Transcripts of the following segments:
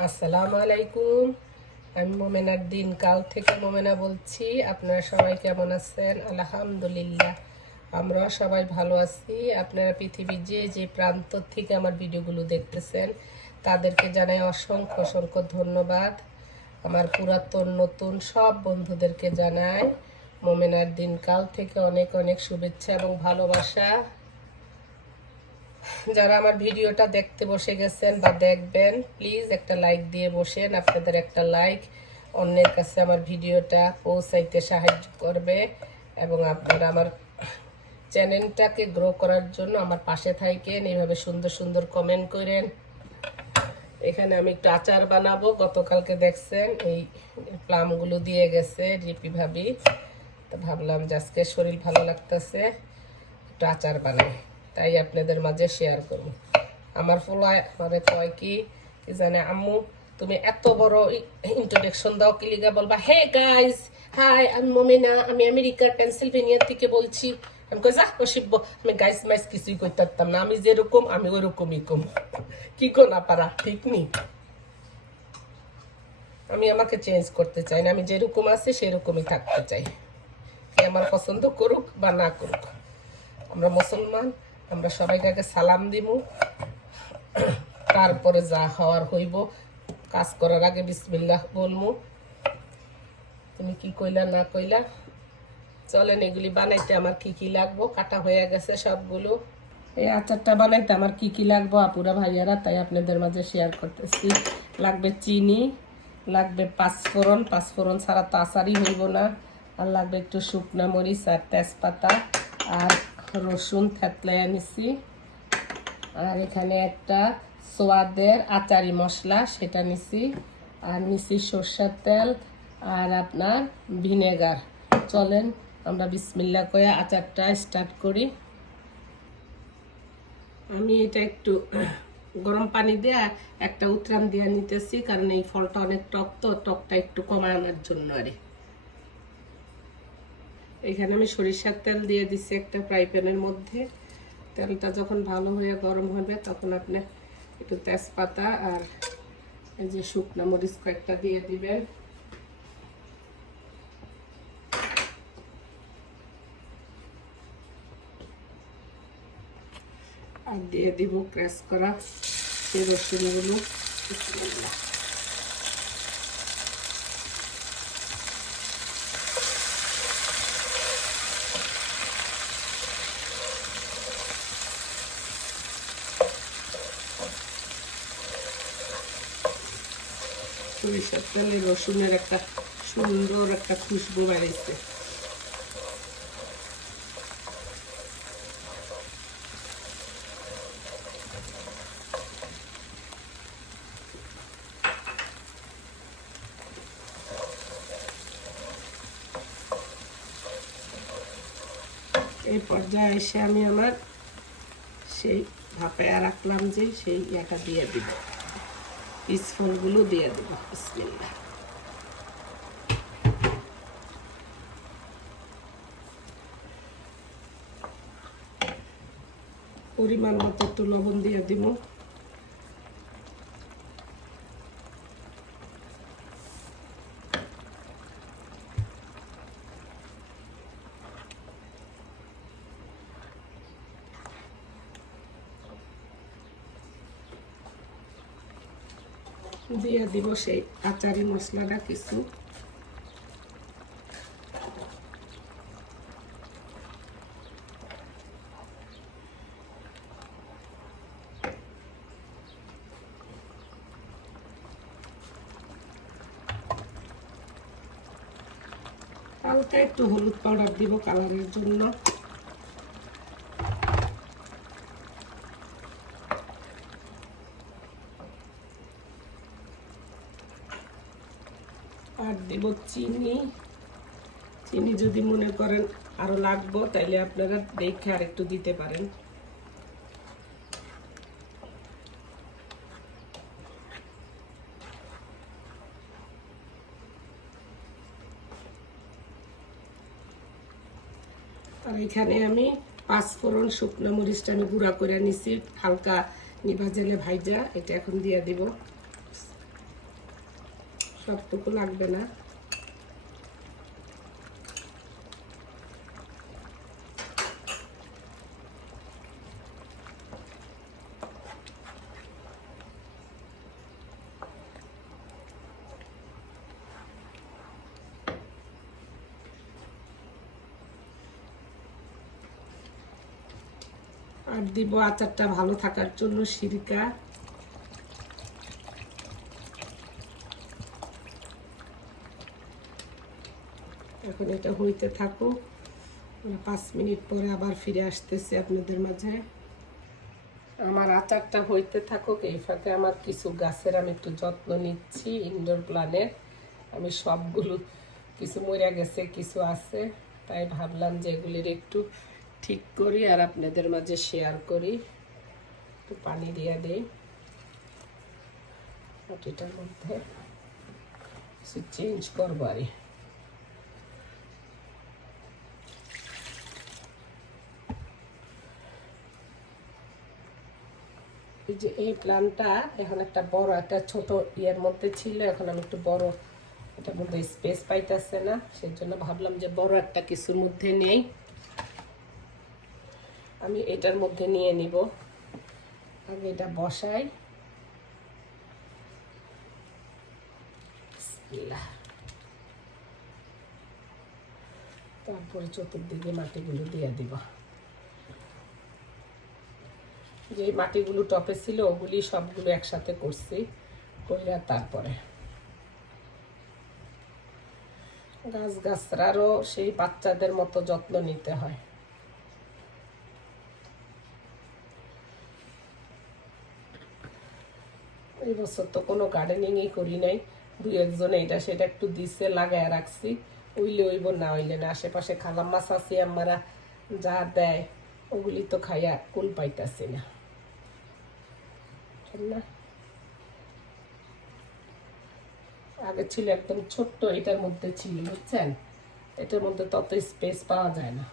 আসসালামু আলাইকুম। আমি মোমেনার দিন কাল থেকে মোমেনা বলছি, আপনারা সবাই কেমন আছেন? আলহামদুলিল্লাহ আমরা সবাই ভালো আছি। আপনারা পৃথিবীর যে যে প্রান্ত থেকে আমার ভিডিওগুলো দেখতেছেন, তাদেরকে জানাই অসংখ্য অসংখ্য ধন্যবাদ। আমার পুরাতন, নতুন সব বন্ধুদেরকে জানাই, মোমেনার দিন কাল থেকে অনেক অনেক শুভেচ্ছা এবং ভালোবাসা। যারা আমার ভিডিওটা দেখতে বসে গেছেন বা দেখবেন প্লিজ একটা লাইক দিয়ে বসেন, আপনাদের একটা লাইক অন্যের কাছে আমার ভিডিওটা পৌঁছাইতে সাহায্য করবে এবং আপনারা আমার চ্যানেলটাকে গ্রো করার জন্য আমার পাশে থাকেন এইভাবে সুন্দর সুন্দর কমেন্ট করেন। এখানে আমি একটু আচার বানাবো, গতকালকে দেখছেন, এই প্লামগুলো দিয়ে গেছে রিপি ভাবি। তো ভাবলাম যে আজকে শরীর ভালো লাগতেছে, একটু আচার বানাই। তাই আপনাদের মাঝে শেয়ার করব। আমার ফলায় মানে কয় কি জানে আম্মু, তুমি এত বড় ইন্ট্রোডাকশন দাও, কি লিগা বলবা? হে গাইস হাই আমি মমিনা, আমি আমেরিকার পেনসিলভেনিয়া থেকে বলছি। আমি কই যা বসিব আমি গাইস মাইস কিছুই করতে পারতাম না। আমি যেরকম, আমি ওরকমই কম। কি কো না পারা, ঠিক নি? আমি আমাকে চেঞ্জ করতে চাই না। আমি যেরকম আছি, সেরকমই থাকতে চাই। আমার পছন্দ করুক বা না করুক। আমরা মুসলমান আমরা সবাইকে আগে সালাম দিব তারপরে যা হওয়ার হইব, কাজ করার আগে বিসমিল্লাহ বলমু। তুমি কি কইলা, না কইলা? চলেন এগুলি বানাইতে আমার কি কি লাগবো? কাটা হয়ে গেছে সবগুলো। এই আচারটা বানাইতে আমার কি কি লাগবো, আপুরা, ভাইয়ারা, তাই আপনাদের মাঝে শেয়ার করতেছি। লাগবে চিনি, লাগবে পাঁচফোড়ন। পাঁচফোড়ন ছাড়া তো আচারই হইব না। আর লাগবে একটু শুকনা মরিচ আর তেজপাতা। আর রসুন থেতলাইয়া নিছি আর এখানে একটা সোয়াদের আচারি মশলা, সেটা নিছি। আর নিছি সর্ষের তেল আর আপনার ভিনেগার। চলেন আমরা বিসমিল্লা করে আচারটা স্টার্ট করি। আমি এটা একটু গরম পানি দিয়ে একটা উত্রান দিয়ে নিতেছি, কারণ এই ফলটা অনেক টক তো, টকটা একটু কমানোর জন্য আরে এখানে আমি সরিষার তেল দিয়ে দিচ্ছি একটা ফ্রাই প্যানের মধ্যে। তেলটা যখন ভালো হয়ে গরম হবে, তখন আপনি একটু তেজপাতা আর এই যে শুকনো মরিচ কয়েকটা দিয়ে দিবেন। আর দিয়ে দিব ক্র্যাশ করা সেই রসুনগুলো। সরিষার তেলে রসুনের একটা সুন্দর একটা খুশবু বেড়েছে এই পর্যায়ে এসে আমি আমার সেই ভাপায়া রাখলাম যে সেই ইয়াটা দিয়ে দিব। পিস ফলগুলো দিয়ে দেব বিসমিল্লাহ পরিমাণ মতো একটু লবণ দিয়ে দিব দিয়ে দিব সেই আচারি মশলাটা কিছু। একটু হলুদ পাউডার দিব কালারের জন্য। দেব চিনি। চিনি যদি মনে করেন আরও লাগবো, তাইলে আপনারা দেখে আর একটু দিতে পারেন। আর এখানে আমি পাঁচফোড়ন শুকনো মরিচটা আমি গুঁড়া করে নিছি, হালকা নিভা জেলে ভাইজা, এটা এখন দিয়ে দিব। সবটুকু লাগবে না। আর দিব আচারটা ভালো থাকার জন্য সিরকা। এখন এটা হইতে থাকুক। পাঁচ মিনিট পরে আবার ফিরে আসতেছি আপনাদের মাঝে। আমার আচারটা হইতে থাকুক, এই ফাঁকে আমার কিছু গাছের আমি একটু যত্ন নিচ্ছি ইনডোর প্ল্যানের আমি সবগুলো কিছু মরে গেছে, কিছু আছে। তাই ভাবলাম যে এগুলির একটু ঠিক করি আর আপনাদের মাঝে শেয়ার করি। একটু পানি দিয়ে দিই। মাটিটার মধ্যে কিছু চেঞ্জ করব আর এই যে এই প্ল্যানটা এখন একটা বড়, একটা ছোট ইয়ের মধ্যে ছিল, এখন আমি একটু বড় এটার মধ্যে স্পেস পাইতেছে না সেই জন্য ভাবলাম যে বড় একটা কিছুর মধ্যে নেই। আমি এটার মধ্যে নিয়ে নিব। আগে এটা বসাই। তারপরে চতুর্দিকে মাটিগুলো দিয়ে দিব। যে মাটিগুলো টপে ছিল, ওগুলি সবগুলো একসাথে করছি, কইরা তারপরে। গাছ গাছরারও সেই বাচ্চাদের মতো যত্ন নিতে হয়। এই বছর তো কোনো গার্ডেনিংই করি নাই। দুই একজন এইটা সেটা একটু দিছে, লাগায় রাখছি। উইলে উইব না হইলে না। আশেপাশে খালাম মাছ আছে আমরা যা দেয়, ওগুলি তো খাইয়া কুল পাইতাছি না। আগে ছিল একদম ছোট্ট, এটার মধ্যে ছিল, বুঝছেন? এটার মধ্যে তত স্পেস পাওয়া যায় না।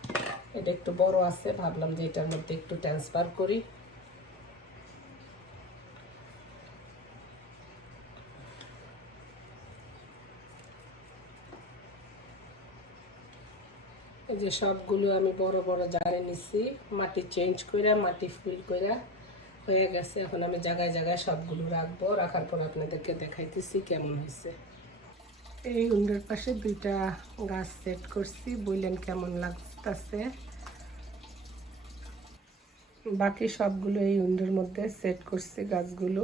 এটা একটু বড় আছে, ভাবলাম যে এটার মধ্যে একটু ট্রান্সফার করি। এই যে সবগুলো আমি বড় বড় জারে নিছি, মাটি চেঞ্জ করে মাটি ফিল করে হয়ে গেছে, এখন আমি জায়গায় জায়গায় সবগুলো রাখব, রাখার পর আপনাদেরকে দেখাইতেছি কেমন হয়েছে। এই উন্ডের পাশে দুইটা গাছ সেট করছি, বললেন কেমন লাগতেছে। বাকি সবগুলো এই উন্ডের মধ্যে সেট করছি গাছগুলো।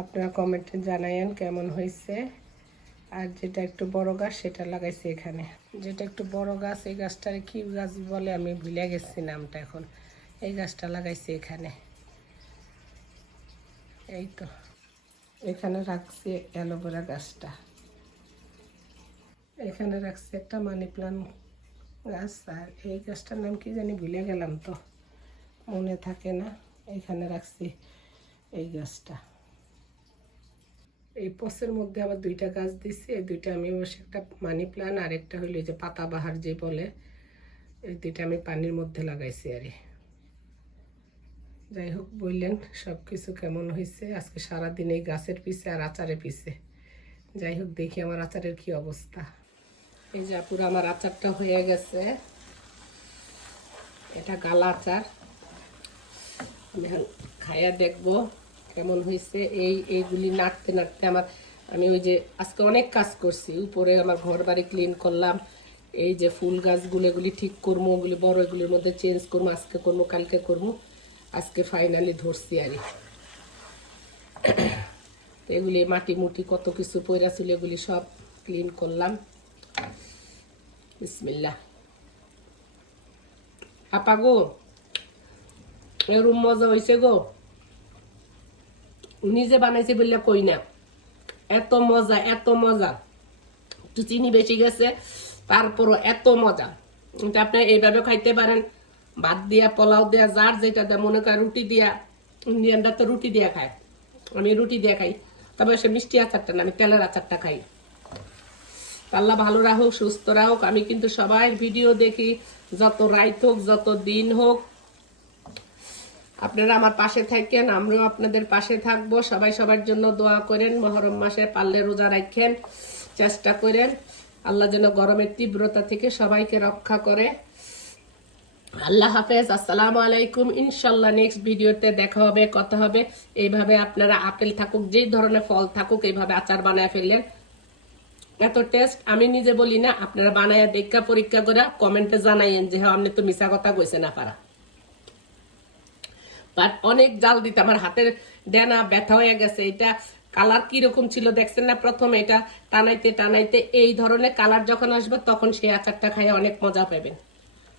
আপনারা কমেন্টে জানাইন কেমন হয়েছে। আর যেটা একটু বড় গাছ, সেটা লাগাইছি এখানে। যেটা একটু বড় গাছ, এই গাছটার কি গাছ বলে আমি ভুলে গেছি নামটা এখন। এই গাছটা লাগাইছি এখানে। এই তো, এখানে রাখছি অ্যালোভেরা গাছটা। এখানে রাখছি একটা মানি প্লান্ট গাছ, আর এই গাছটার নাম কি জানি ভুলে গেলাম তো, মনে থাকে না। এখানে রাখছি এই গাছটা। এই পসের মধ্যে আবার দুইটা গাছ দিছি, এই দুইটা আমি অবশ্য একটা মানি প্লান্ট আর একটা এই যে পাতাবাহার যে বলে, এই দুইটা আমি পানির মধ্যে লাগাইছি আর যাই হোক বললেন সব কিছু কেমন হয়েছে? আজকে সারাদিন এই গাছের পিছে আর আচারের পিছে। যাই হোক, দেখি আমার আচারের কি অবস্থা। এই যে পুরো আমার আচারটা হয়ে গেছে। এটা গালা আচার। আমি খাইয়া দেখব কেমন হয়েছে। এই, এইগুলি নাড়তে নাড়তে আমার, আমি ওই যে আজকে অনেক কাজ করছি। উপরে আমার ঘর বাড়ি ক্লিন করলাম। এই যে ফুল গাছগুলো, এগুলি ঠিক করব, ওগুলি বড়, এগুলির মধ্যে চেঞ্জ করব, আজকে করব, কালকে করব। আজকে ফাইনালি ধরছি আর এগুলি মাটি মুটি কত কিছু পয়রা ছিল এগুলি সব ক্লিন করলাম। বিসমিল্লা আপা গো এরম মজা হয়েছে গো। নিজে বানাইছে বললে কই না। এত মজা এত মজা। একটু চিনি বেশি গেছে, তারপরও এত মজা। এটা আপনি এইভাবে খাইতে পারেন ভাত দিয়া, পোলাও দিয়া, যার যেটা দেয়, মনে করে রুটি দিয়া, ইন্ডিয়ানরা তো রুটি দিয়া খায়। আমি রুটি দিয়া খাই। তবে সে মিষ্টি আচারটা না, আমি তেলের আচারটা খাই। আল্লাহ ভালো রাখুক, সুস্থ রাখুক। আমি কিন্তু সবাই ভিডিও দেখি, যত রাইত হোক, যত দিন হোক। আপনারা আমার পাশে থাকেন আমরাও আপনাদের পাশে থাকব। সবাই সবার জন্য দোয়া করেন, মহরম মাসে পারলে রোজা রাখেন, চেষ্টা করেন। আল্লাহ যেন গরমের তীব্রতা থেকে সবাইকে রক্ষা করে। আল্লাহ হাফেজ, আসসালামু আলাইকুম। ইনশাল্লাহ নেক্সট ভিডিওতে দেখা হবে, কথা হবে। এইভাবে আপনারা আপেল থাকুক যেই ধরনের ফল থাকুক, এইভাবে আচার বানায় ফেললেন। এত টেস্ট আমি নিজে বলি না, আপনারা বানায় দেখা পরীক্ষা করে কমেন্টে জানাইয়েন যে হ্যাঁ আপনি তো মিশা কথা কইছে না, পারা। বাট অনেক জাল দিতে আমার হাতের ডেনা ব্যথা হয়ে গেছে। এটা কালার কীরকম ছিল দেখছেন না? প্রথম এটা টানাইতে টানাইতে এই ধরনের কালার যখন আসবে, তখন সেই আচারটা খাইয়ে অনেক মজা পাবেন।